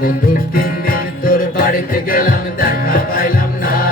বন্ধুর তিন দিন তোর বাড়িতে গেলাম দেখা পাইলাম না।